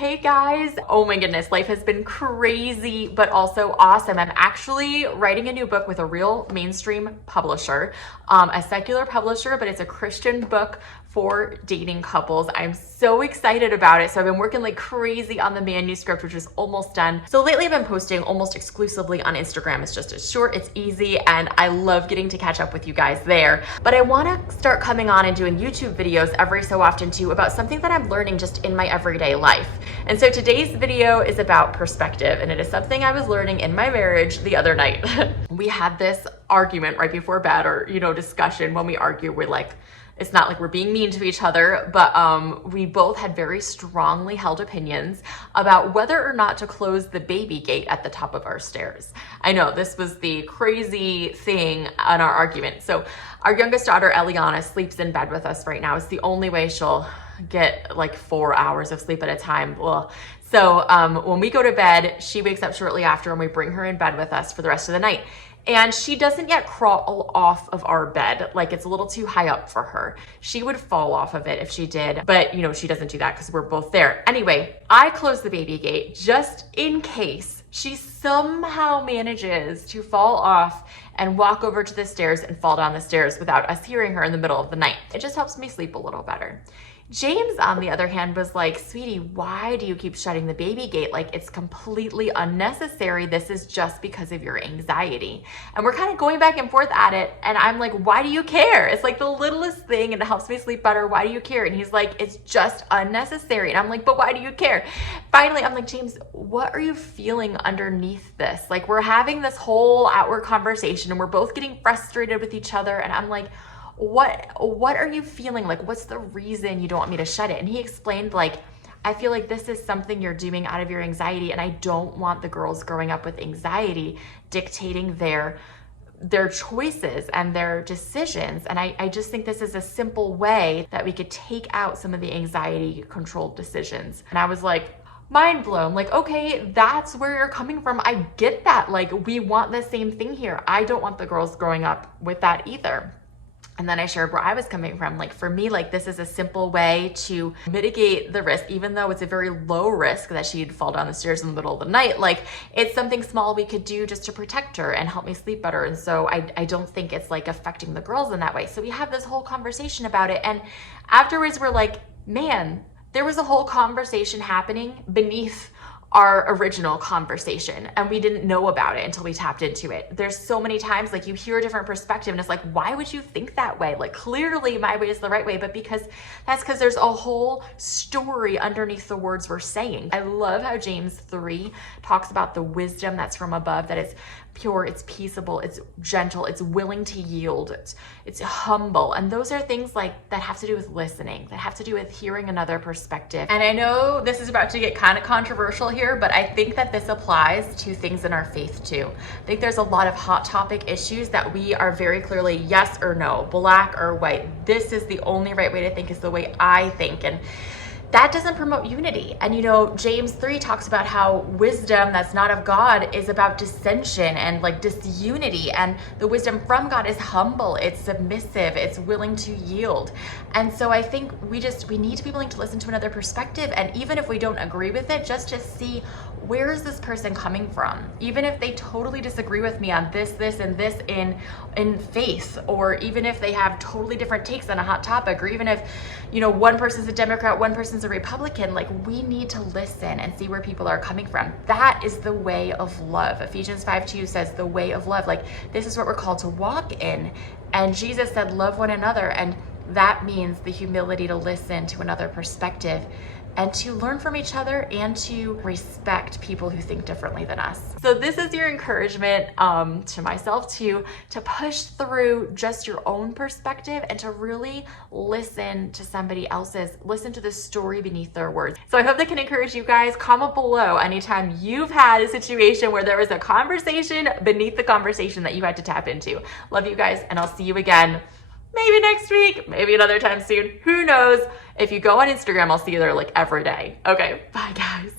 Hey guys, oh my goodness, life has been crazy, but also awesome. I'm actually writing a new book with a real mainstream publisher, a secular publisher, but it's a Christian book for dating couples. I'm so excited about it. So I've been working like crazy on the manuscript, which is almost done. So lately I've been posting almost exclusively on Instagram. It's just as short, it's easy, and I love getting to catch up with you guys there. But I wanna start coming on and doing YouTube videos every so often too about something that I'm learning just in my everyday life. And so today's video is about perspective, and it is something I was learning in my marriage the other night. We had this argument right before bed, or discussion. When we argue, we're like, it's not like we're being mean to each other, but we both had very strongly held opinions about whether or not to close the baby gate at the top of our stairs. I know this was the crazy thing on our argument. So our youngest daughter, Eliana, sleeps in bed with us right now. It's the only way she'll get like 4 hours of sleep at a time. Ugh. So when we go to bed, she wakes up shortly after and we bring her in bed with us for the rest of the night. And she doesn't yet crawl off of our bed. Like, it's a little too high up for her. She would fall off of it if she did, but she doesn't do that because we're both there. Anyway, I close the baby gate just in case she somehow manages to fall off and walk over to the stairs and fall down the stairs without us hearing her in the middle of the night. It just helps me sleep a little better. James, on the other hand, was like, sweetie, why do you keep shutting the baby gate? Like, it's completely unnecessary. This is just because of your anxiety. And we're kind of going back and forth at it. And I'm like, why do you care? It's like the littlest thing and it helps me sleep better. Why do you care? And he's like, it's just unnecessary. And I'm like, but why do you care? Finally, I'm like, James, what are you feeling underneath this? Like, we're having this whole outward conversation and we're both getting frustrated with each other. And I'm like, what are you feeling? Like, what's the reason you don't want me to shut it? And he explained, like, I feel like this is something you're doing out of your anxiety, and I don't want the girls growing up with anxiety dictating their choices and their decisions. And I just think this is a simple way that we could take out some of the anxiety controlled decisions. And I was like, mind blown. Like, okay, that's where you're coming from. I get that. Like, we want the same thing here. I don't want the girls growing up with that either. And then I shared where I was coming from. Like, for me, like, this is a simple way to mitigate the risk, even though it's a very low risk that she'd fall down the stairs in the middle of the night. Like, it's something small we could do just to protect her and help me sleep better. And so I don't think it's like affecting the girls in that way. So we have this whole conversation about it. And afterwards we're like, man, there was a whole conversation happening beneath our original conversation, and we didn't know about it until we tapped into it. There's so many times, like, you hear a different perspective and it's like, why would you think that way? Like, clearly my way is the right way, but that's because there's a whole story underneath the words we're saying. I love how James 3 talks about the wisdom that's from above, that it's pure, it's peaceable, it's gentle, it's willing to yield, it's humble. And those are things like that have to do with listening, that have to do with hearing another perspective. And I know this is about to get kind of controversial here, but I think that this applies to things in our faith too. I think there's a lot of hot topic issues that we are very clearly yes or no, black or white. This is the only right way to think, is the way I think. And that doesn't promote unity. And James 3 talks about how wisdom that's not of God is about dissension and like disunity. And the wisdom from God is humble, it's submissive, it's willing to yield. And so I think we need to be willing to listen to another perspective. And even if we don't agree with it, just to see, where is this person coming from? Even if they totally disagree with me on this, and this in faith, or even if they have totally different takes on a hot topic, or even if, one person's a Democrat, one person's a Republican, like, we need to listen and see where people are coming from. That is the way of love. Ephesians 5:2 says the way of love. Like, this is what we're called to walk in. And Jesus said, love one another. And that means the humility to listen to another perspective and to learn from each other and to respect people who think differently than us. So this is your encouragement to myself to push through just your own perspective and to really listen to somebody else's, listen to the story beneath their words. So I hope that can encourage you guys. Comment below anytime you've had a situation where there was a conversation beneath the conversation that you had to tap into. Love you guys, and I'll see you again maybe next week, maybe another time soon. Who knows? If you go on Instagram, I'll see you there like every day. Okay, bye guys.